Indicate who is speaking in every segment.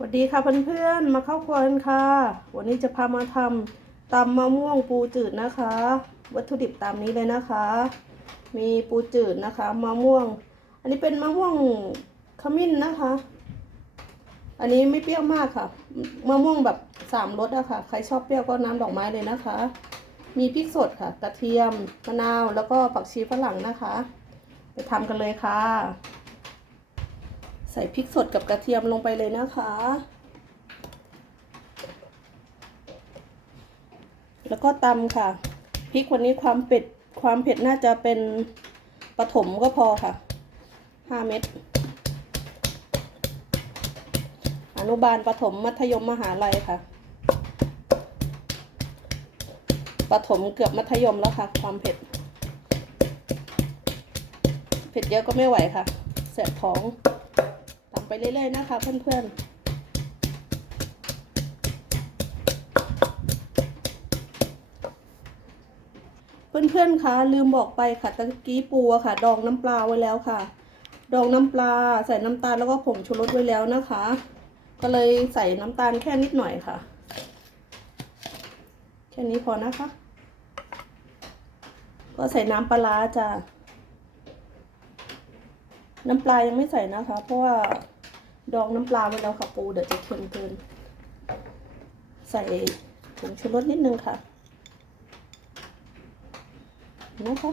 Speaker 1: สวัสดีค่ะเพื่อนๆ มาเข้าครัวกันค่ะ วันนี้จะพามาทำตำมะม่วงปูจืดนะคะ วัตถุดิบตามนี้เลยนะคะ มีปูจืดนะคะมะม่วง อันนี้เป็นมะม่วงขมิ้นนะคะ อันนี้ไม่เปรี้ยวมากค่ะมะม่วงแบบสามรสอะค่ะ ใครชอบเปรี้ยวก็น้ำดอกไม้เลยนะคะ มีพริกสดค่ะ กระเทียมมะนาวแล้วก็ผักชีฝรั่งนะคะ ไปทำกันเลยค่ะ ส่พริกสดกับกระเทียมลงไปเลยนะคะ แล้วก็ตำค่ะ พริกวันนี้ความเผ็ดความเผ็ดน่าจะเป็นปฐมก็พอค่ะ ห้าเม็ด อนุบาลปฐมมัธยมมหาลัยค่ะ ปฐมเกือบมัธยมแล้วค่ะ ความเผ็ด เผ็ดเยอะก็ไม่ไหวค่ะแสบท้อง ไปเรื่อยๆนะคะเพื่อนๆเพื่อนๆ คะลืมบอกไปค่ะตะกี้ปูอะค่ะ ดองน้ำปลาไว้แล้วค่ะ ดองน้ำปลาใส่น้ำตาลแล้วก็ผงชูรสไว้แล้วนะคะ ก็เลยใส่น้ำตาลแค่นิดหน่อยค่ะ แค่นี้พอนะคะ ก็ใส่น้ำปลาร้าจ้ะน้ำปลายังไม่ใส่นะคะ เพราะว่า ดองน้ำปลาไว้แล้วค่ะปูเดี๋ยวจะเค็มเกิน ใส่ผงชูรสนิดนึงค่ะนะคะ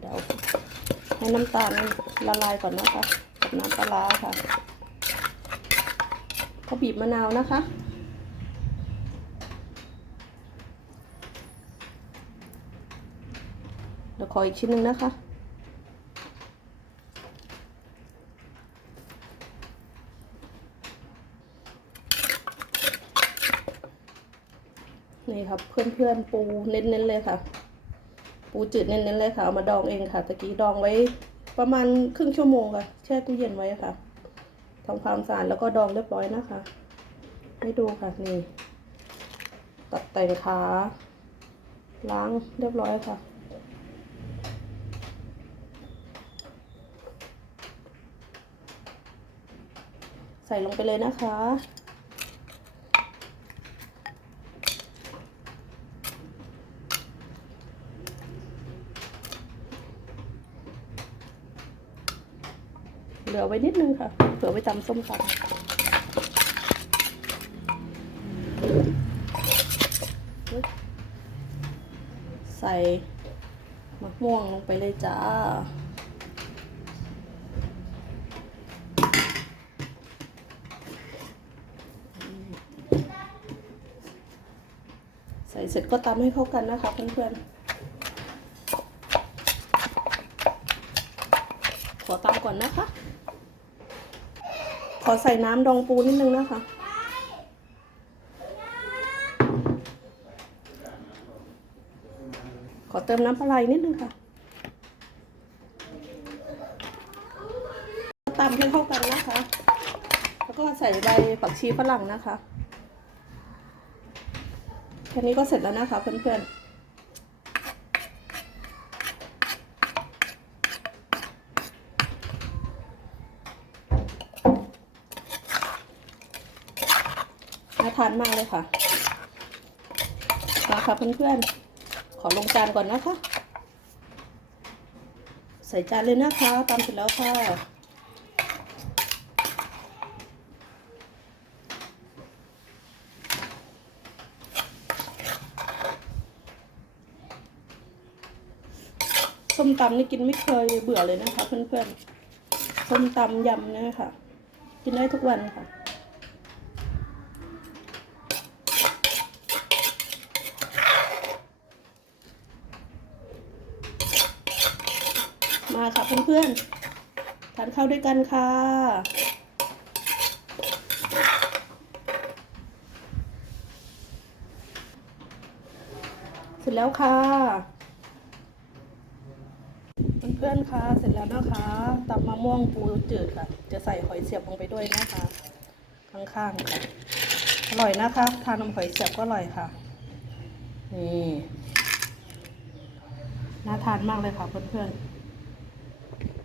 Speaker 1: เดี๋ยวให้น้ำตาลละลายก่อนนะคะกับน้ำปลาร้าค่ะก็บีบมะนาวนะคะ เดี๋ยวขออีกชิ้นหนึ่งนะคะ นี่ครับเพื่อนๆปูเน้นๆเลยค่ะ ปูจืดเน้นๆเลยค่ะ เอามาดองเองค่ะตะกี้ดองไว้ประมาณครึ่งชั่วโมงค่ะ แช่ตู้เย็นไว้ค่ะทำความสะอาดแล้วก็ดองเรียบร้อยนะคะ ให้ดูค่ะนี่ ตัดแต่งขาล้างเรียบร้อยค่ะ ใส่ลงไปเลยนะคะ เหลือไว้นิดนึงค่ะ เผื่อไว้ตำส้มตำใส่มะม่วงลงไปเลยจ้า ใส่เสร็จก็ตำให้เข้ากันนะคะเพื่อนๆ ขอตำก่อนนะคะ ขอใส่น้ำดองปูนิดนึงนะคะ ขอเติมน้ำปลาไหลนิดนึงค่ะตำให้เข้ากันนะคะ แล้วก็ใส่ใบผักชีฝรั่งนะคะ ค่นี้ก็เสร็จแล้วนะคะเพื่อนๆน่าทานมากเลยค่ะ มาค่ะเพื่อนๆ ขอลงจานก่อนนะคะ ใส่จานเลยนะคะตามเสร็จแล้วค่ะ ส้มตำนี่กินไม่เคยเบื่อเลยนะคะ เพื่อนๆส้มตำยำเนี่ยค่ะ กินได้ทุกวันค่ะมาค่ะเพื่อนๆ ทานข้าวด้วยกันค่ะ เสร็จแล้วค่ะ พื่อนๆคะเสร็จแล้วนะคะตำมะม่วงปูจืดค่ะ จะใส่หอยเสียบลงไปด้วยนะคะ ข้างๆค่ะอร่อยนะคะ ทานนมหอยเสียบก็อร่อยค่ะนี่น่าทานมากเลยค่ะเพื่อนๆ